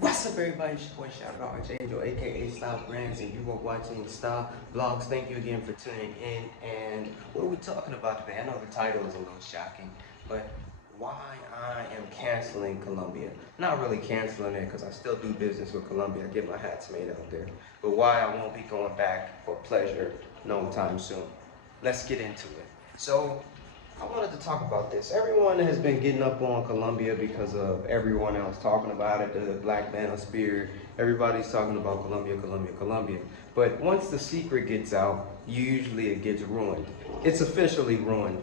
What's up, everybody? It's your boy Shout Out Archangel, aka Style Brands, and you are watching Style Vlogs. Thank you again for tuning in. And what are we talking about today? I know the title is a little shocking, but why I am canceling Colombia. Not really canceling it because I still do business with Colombia. I get my hats made out there. But why I won't be going back for pleasure no time soon. Let's get into it. So, I wanted to talk about this. Everyone has been getting up on Colombia because of everyone else talking about it, the Black Manosphere. Everybody's talking about Colombia, Colombia, Colombia. But once the secret gets out, usually it gets ruined. It's officially ruined.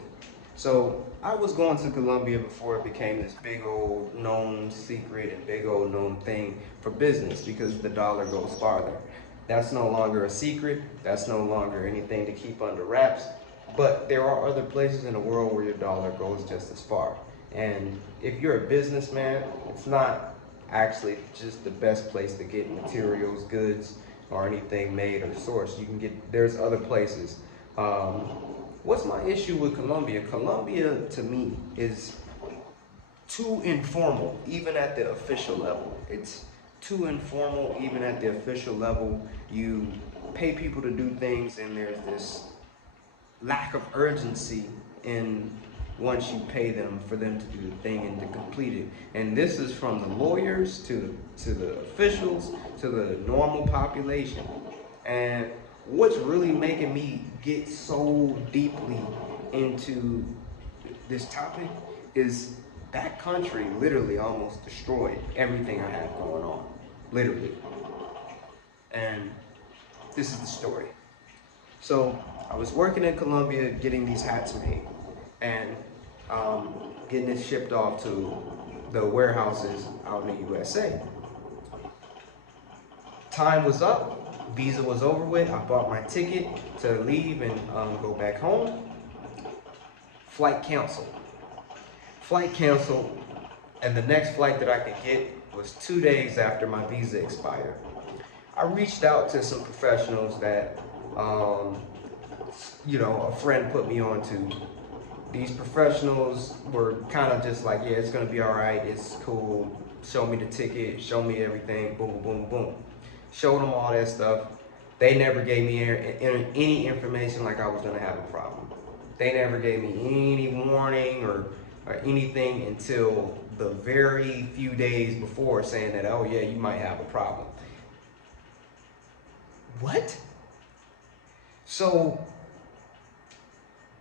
So I was going to Colombia before it became this big old known secret and big old known thing for business because the dollar goes farther. That's no longer a secret. That's no longer anything to keep under wraps. But there are other places in the world where your dollar goes just as far. And if you're a businessman, it's not actually just the best place to get materials, goods, or anything made or sourced. You can get, there's other places. What's my issue with Colombia? Colombia, to me, is too informal, even at the official level. It's too informal, even at the official level. You pay people to do things, and there's this lack of urgency in once you pay them for them to do the thing and to complete it. And this is from the lawyers to the officials to the normal population. And what's really making me get so deeply into this topic is that country literally almost destroyed everything I had going on. Literally. And this is the story. So I was working in Colombia getting these hats made and getting it shipped off to the warehouses out in the USA. Time was up, visa was over with, I bought my ticket to leave and go back home. Flight canceled. Flight canceled, and the next flight that I could get was 2 days after my visa expired. I reached out to some professionals that a friend put me on to. These professionals were kind of just like, yeah, it's gonna be all right, it's cool, show me the ticket, show me everything, boom, boom, boom. Showed them all that stuff. They never gave me any information like I was gonna have a problem. They never gave me any warning or anything until the very few days before saying that, oh yeah, you might have a problem. What? So,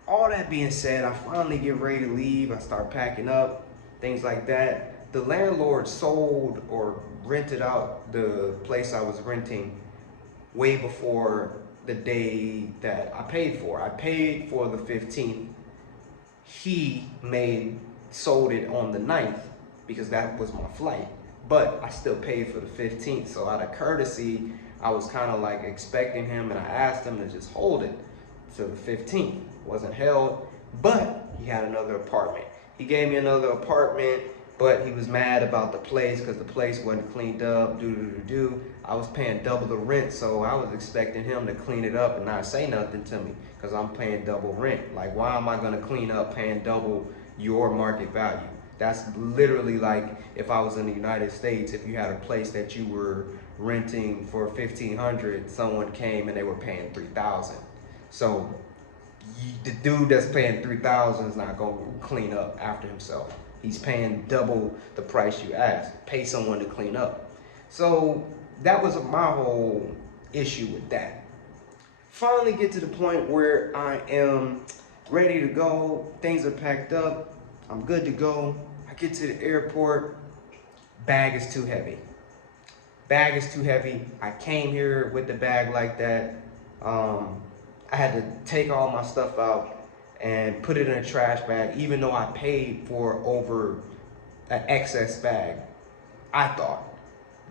all that being said, I finally get ready to leave. I start packing up, things like that. The landlord sold or rented out the place I was renting way before the day that I paid for. I paid for the 15th. He sold it on the 9th because that was my flight. But I still paid for the 15th. So out of courtesy, I was kind of like expecting him, and I asked him to just hold it to the 15th. Wasn't held, but he had another apartment. He gave me another apartment, but he was mad about the place because the place wasn't cleaned up. I was paying double the rent, so I was expecting him to clean it up and not say nothing to me because I'm paying double rent. Like, why am I gonna clean up paying double your market value? That's literally like if I was in the United States, if you had a place that you were renting for $1,500, someone came and they were paying $3,000. So the dude that's paying $3,000 is not gonna clean up after himself. He's paying double the price you asked. Pay someone to clean up. So that was my whole issue with that. Finally get to the point where I am ready to go. Things are packed up. I'm good to go. I get to the airport. Bag is too heavy. Bag is too heavy. I came here with the bag like that. I had to take all my stuff out and put it in a trash bag, even though I paid for over an excess bag. I thought.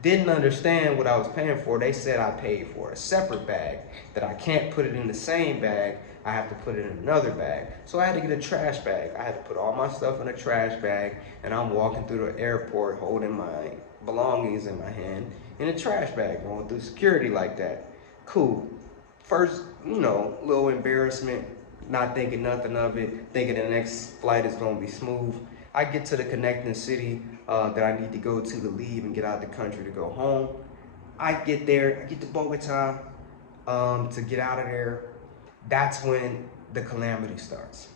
Didn't understand what I was paying for. They said I paid for a separate bag, that I can't put it in the same bag. I have to put it in another bag. So I had to get a trash bag. I had to put all my stuff in a trash bag, and I'm walking through the airport holding my belongings in my hand in a trash bag, going through security like that. Cool. First, little embarrassment, not thinking nothing of it, thinking the next flight is gonna be smooth. I get to the connecting city, that I need to go to leave and get out of the country to go home. I get there, I get to Bogota to get out of there. That's when the calamity starts.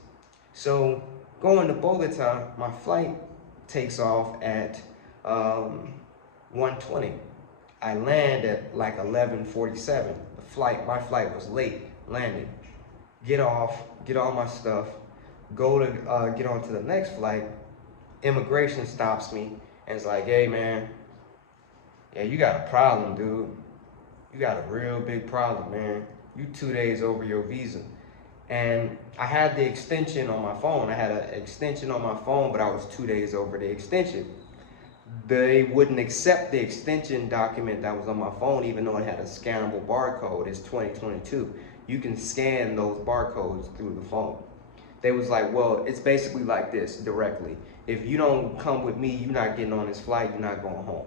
So going to Bogota, my flight takes off at 1:20. I land at like 11:47. My flight was late landing. Get off, get all my stuff, go to get on to the next flight. Immigration stops me and it's like, hey man, yeah, you got a problem, dude. You got a real big problem, man. You 2 days over your visa. And I had the extension on my phone. I had an extension on my phone, but I was 2 days over the extension. They wouldn't accept the extension document that was on my phone, even though it had a scannable barcode. It's 2022. You can scan those barcodes through the phone. They was like, well, it's basically like this directly. If you don't come with me, you're not getting on this flight, you're not going home.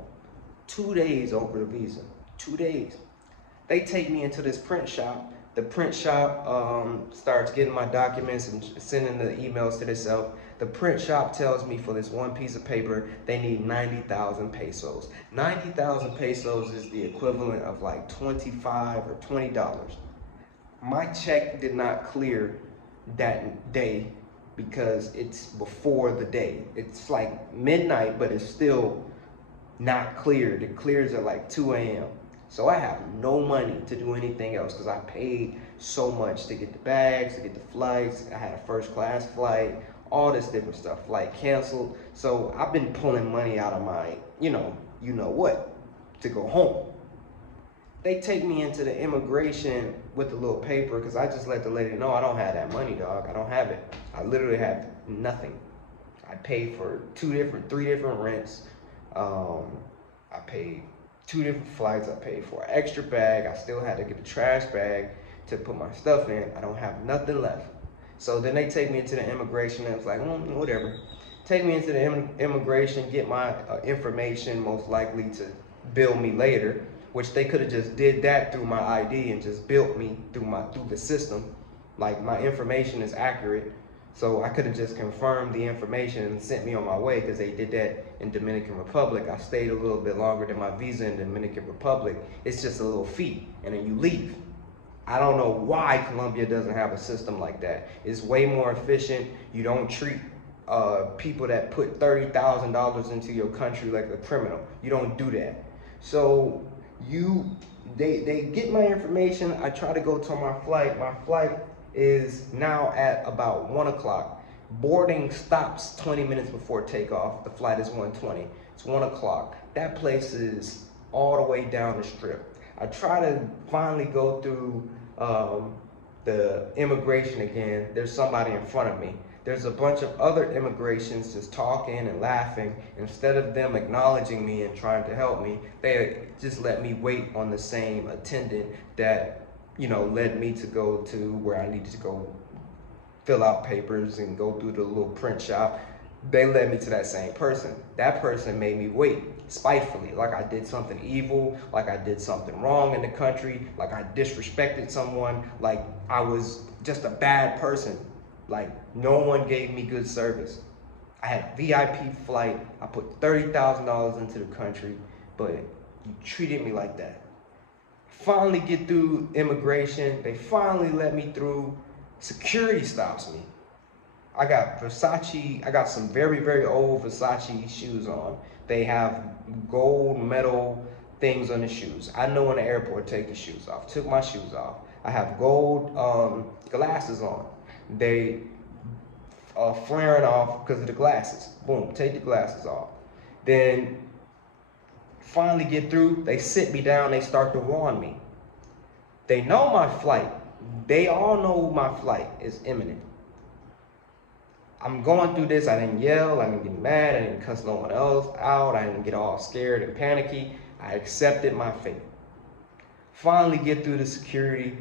2 days over the visa, 2 days. They take me into this print shop. The print shop starts getting my documents and sending the emails to themselves. The print shop tells me for this one piece of paper, they need 90,000 pesos. 90,000 pesos is the equivalent of like $25 or $20. My check did not clear that day because it's before the day. It's like midnight, but it's still not cleared. It clears at like 2 a.m. So I have no money to do anything else because I paid so much to get the bags, to get the flights. I had a first class flight, all this different stuff, flight canceled. So I've been pulling money out of my, you know what, to go home. They take me into the immigration with a little paper because I just let the lady know I don't have that money, dog. I don't have it. I literally have nothing. I paid for three different rents. I paid 2 different flights. I paid for an extra bag. I still had to get a trash bag to put my stuff in. I don't have nothing left. So then they take me into the immigration and it's like, whatever. Take me into the immigration, get my information, most likely to bill me later, which they could have just did that through my ID and just built me through the system. Like my information is accurate. So I could have just confirmed the information and sent me on my way because they did that in Dominican Republic. I stayed a little bit longer than my visa in Dominican Republic. It's just a little fee and then you leave. I don't know why Colombia doesn't have a system like that. It's way more efficient. You don't treat people that put $30,000 into your country like a criminal. You don't do that. So they get my information. I try to go to my flight. My flight is now at about 1 o'clock. Boarding stops 20 minutes before takeoff. The flight is 1:20. It's 1 o'clock. That place is all the way down the strip. I try to finally go through the immigration again. There's somebody in front of me. There's a bunch of other immigrations just talking and laughing. Instead of them acknowledging me and trying to help me, they just let me wait on the same attendant that led me to go to where I needed to go fill out papers and go through the little print shop. They led me to that same person. That person made me wait spitefully, like I did something evil, like I did something wrong in the country, like I disrespected someone, like I was just a bad person. Like no one gave me good service. I had a VIP flight. I put $30,000 into the country, but you treated me like that. Finally get through immigration. They finally let me through. Security stops me. I got Versace. I got some very, very old Versace shoes on. They have gold metal things on the shoes. I know in the airport, take the shoes off. Took my shoes off. I have gold glasses on. They are flaring off because of the glasses. Boom, take the glasses off. Then finally get through, they sit me down, they start to warn me. They know my flight. They all know my flight is imminent. I'm going through this, I didn't yell, I didn't get mad, I didn't cuss no one else out, I didn't get all scared and panicky. I accepted my fate. Finally get through the security.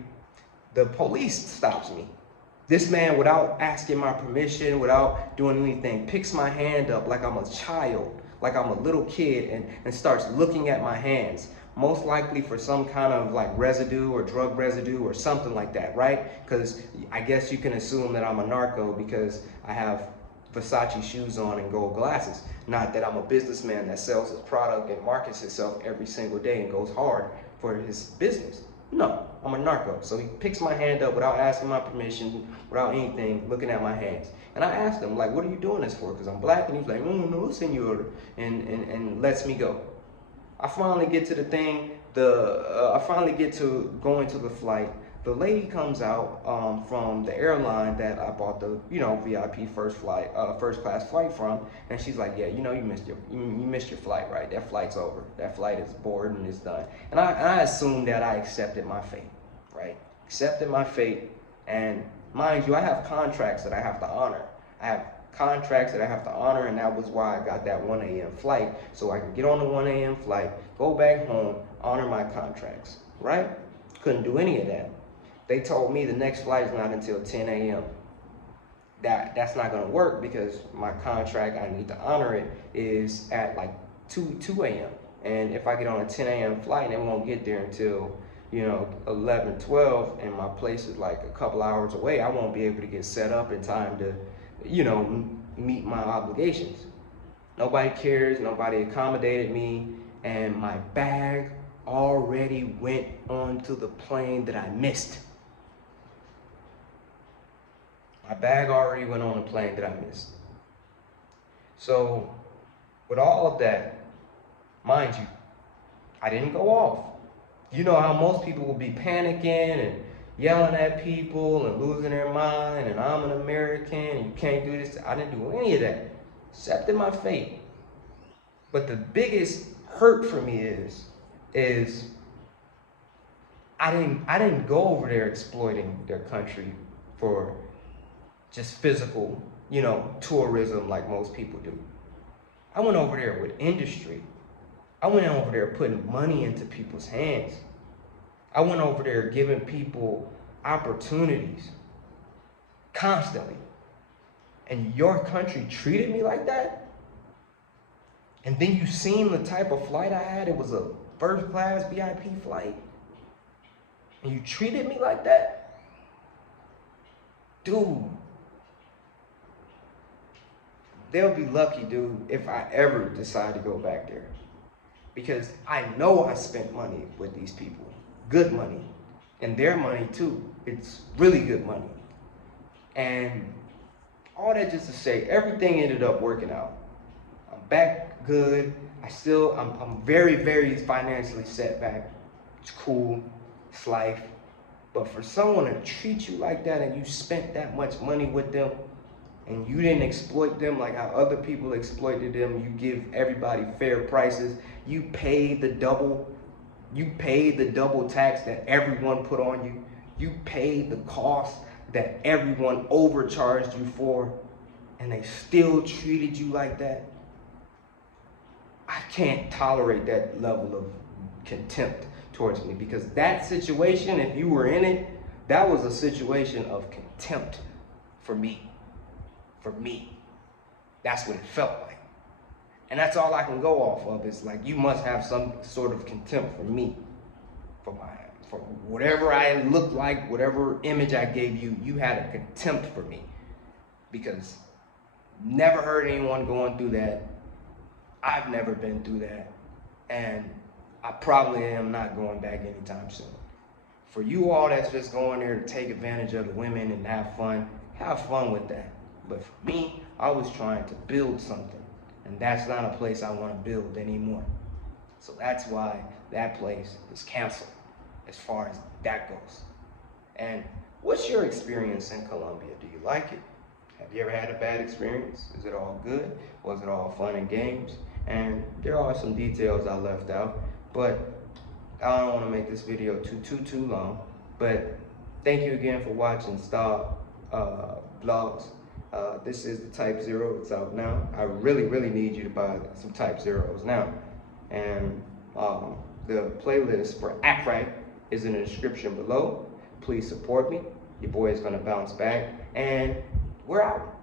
The police stops me. This man, without asking my permission, without doing anything, picks my hand up like I'm a child, like I'm a little kid, and starts looking at my hands. Most likely for some kind of like residue or drug residue or something like that, right? Because I guess you can assume that I'm a narco because I have Versace shoes on and gold glasses. Not that I'm a businessman that sells his product and markets himself every single day and goes hard for his business. No, I'm a narco. So he picks my hand up without asking my permission, without anything, looking at my hands. And I asked him, like, what are you doing this for? Because I'm black. And he's like, no, senor, and lets me go. I finally get to the thing, I finally get to going to the flight. The lady comes out from the airline that I bought the, VIP first class flight from, and she's like, yeah, you missed your flight, right? That flight's over. That flight is board and it's done. And I assumed that I accepted my fate, right? Accepted my fate, and mind you, I have contracts that I have to honor. And that was why I got that 1 a.m. flight, so I can get on the 1 a.m. flight, go back home, honor my contracts, right? Couldn't do any of that. They told me the next flight is not until 10 a.m. That's not gonna work because my contract, I need to honor it, is at like 2 a.m. And if I get on a 10 a.m. flight and it won't get there until 11, 12, and my place is like a couple hours away, I won't be able to get set up in time to meet my obligations. Nobody cares, nobody accommodated me, and my bag already went onto the plane that I missed. My bag already went on the plane that I missed. So, with all of that, mind you, I didn't go off. You know how most people will be panicking and yelling at people and losing their mind, and I'm an American and you can't do this. I didn't do any of that. Accepted my fate. But the biggest hurt for me is I didn't go over there exploiting their country for just physical, tourism like most people do. I went over there with industry. I went over there putting money into people's hands. I went over there giving people opportunities constantly. And your country treated me like that? And then you seen the type of flight I had. It was a first class VIP flight. And you treated me like that? Dude. They'll be lucky, dude, if I ever decide to go back there. Because I know I spent money with these people. Good money. And their money too. It's really good money. And all that just to say, everything ended up working out. I'm back good. I'm very, very financially set back. It's cool. It's life. But for someone to treat you like that and you spent that much money with them and you didn't exploit them like how other people exploited them, you give everybody fair prices, you paid the double tax that everyone put on you, you paid the cost that everyone overcharged you for, and they still treated you like that. I can't tolerate that level of contempt towards me, because that situation, if you were in it, that was a situation of contempt for me. For me. That's what it felt like. And that's all I can go off of. It's like, you must have some sort of contempt for me. For whatever I look like, whatever image I gave you, you had a contempt for me. Because never heard anyone going through that. I've never been through that. And I probably am not going back anytime soon. For you all that's just going there to take advantage of the women and have fun with that. But for me, I was trying to build something. And that's not a place I want to build anymore. So that's why that place is canceled as far as that goes. And what's your experience in Colombia? Do you like it? Have you ever had a bad experience? Is it all good? Was it all fun and games? And there are some details I left out, but I don't want to make this video too long. But thank you again for watching STAA vlogs. This is the Type 0. It's out now. I really need you to buy some Type 0s now. And the playlist for Act Right is in the description below. Please support me. Your boy is gonna bounce back. And we're out.